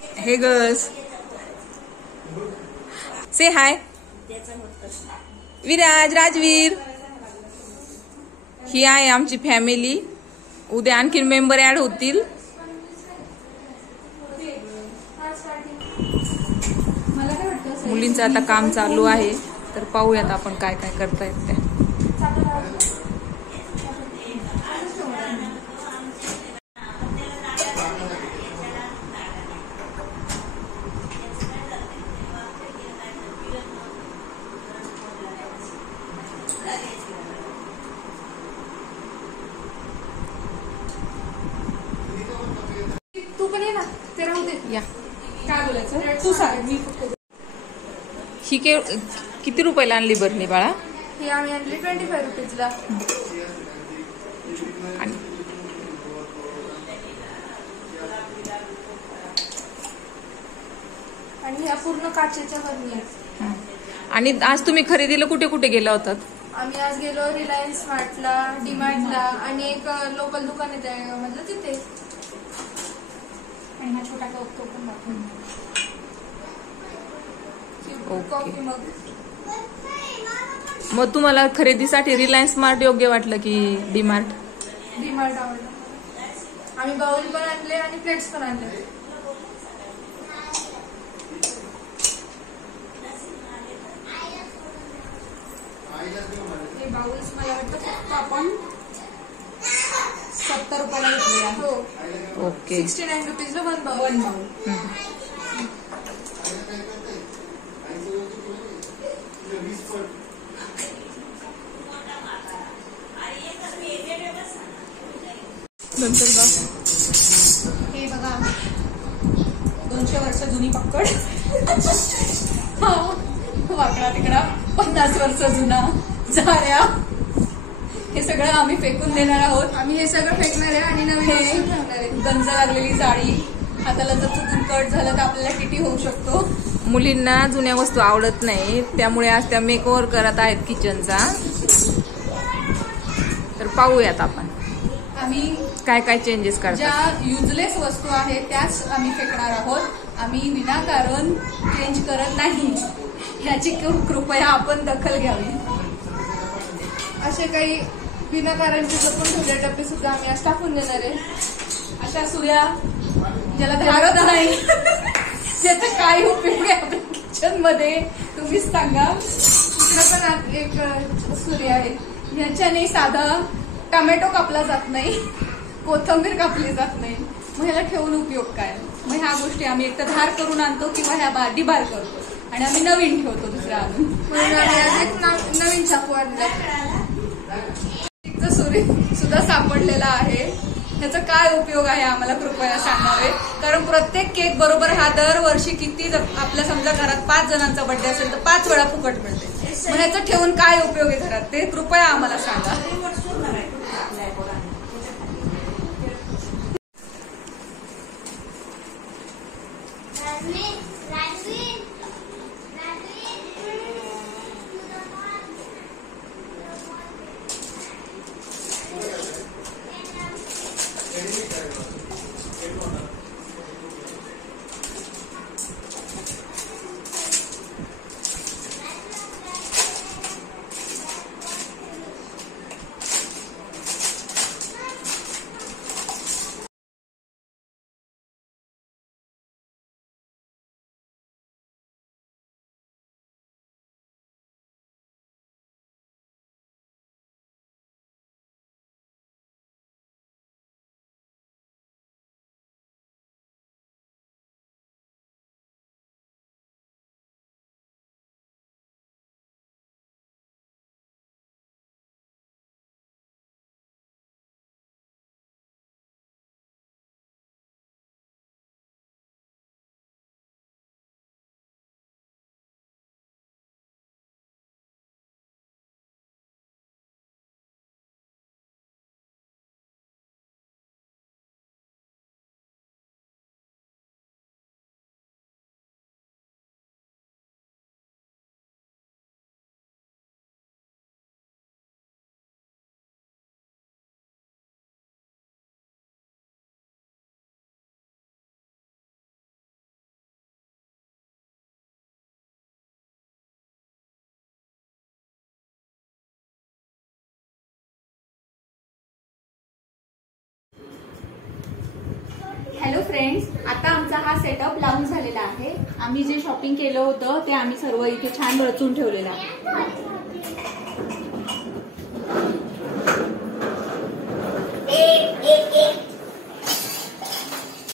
Hey girls, say hi. Viraj, Rajveer, ही आहे आमची family. उद्या आणखीन मेंबर ऍड होतील. मुलींचं आता काम चालू आहे, तर पाहूयात आपण काय काय करतायत त्या. तू पण ये ना, ते राहू दे. या, काय बोलायचं तू सांग. मी ही किती रुपयाला आणली बरणी बाळा? ही आम्ही आणली 25 रुपीजला. आणि ह्या पूर्ण काचेच्या बरणी आहेत. आणि आज तुम्ही खरेदीला कुठे कुठे गेला होतात? आम्ही आज गेलो रिलायन्स स्मार्टला, डीमार्टला आणि एक लोकल दुकान आहे त्यामधलं तिथे. आणि हा छोटा तो पण दाखवून. Coffee mug. मग तुम्हाला खरेदीसाठी रिलायन्स स्मार्ट योग्य वाटलं की डीमार्ट? डीमार्ट आवडलं. आम्ही बाउल पण आणले आणि प्लेट्स पण आणले. हे बाउल्स मला वाटतं फक्त आपण 70 रुपयाला घेतले आहे. हो. ओके. 69 रुपीजला वन बाउल. नंतर हे बघा 200 वर्ष जुनी पक्कड. वाकडा तिकडा 50 वर्ष जुना झाऱ्या. हे सगळं आम्ही फेकून देणार आहोत. आम्ही हे सगळं फेकणार आहे आणि नवीन ठेवणार आहे. गंज लागलेली जाळी, हाताला जर चुकून कट झालं तर आपल्याला टीटी होऊ शकतो. मुलींना जुन्या वस्तू आवडत नाही, त्यामुळे आज त्या मेकओव्हर करत आहेत किचनचा. तर पाहूयात आपण आम्ही काय काय चेंजेस करतात. ज्या युजलेस वस्तू आहेत त्याच आम्ही फेकणार आहोत. आम्ही विनाकारण चेंज करत नाही, याची कृपया आपण दखल घ्यावी. असे काही विनाकारणचे जपून ठेवले डबे सुद्धा आम्ही आज टाकून देणार आहे. अशा सुया ज्याला धारच नाही, त्याचा काय उपयोग आहे आपल्या किचन मध्ये तुम्हीच सांगा. इकडे पण एक सूर्य आहे, ह्याच्याने साधा टमॅटो कापला जात नाही, कोथिंबीर कापली जात नाही. मग ह्याला ठेवून उपयोग काय? मग ह्या गोष्टी आम्ही एक तर धार करून आणतो किंवा ह्या डिबार करतो आणि आम्ही नवीन ठेवतो दुसऱ्या आणून. म्हणून आम्ही एक नवीन चाकू आणला. सूर्य सुद्धा सापडलेला आहे. ह्याचा काय उपयोग आहे आम्हाला कृपया सांगावे. कारण प्रत्येक केक बरोबर हा दरवर्षी किती आपल्या समजा घरात 5 जणांचा बर्थडे असेल तर 5 वेळा फुकट मिळते. मग ह्याचा ठेवून काय उपयोग आहे घरात ते कृपया आम्हाला सांगा. फ्रेंड्स, आता आमचा हा सेटअप लावून झालेला आहे. आम्ही जे शॉपिंग केलं होतं ते आम्ही सर्व इथे छान रचून ठेवलेलं आहे.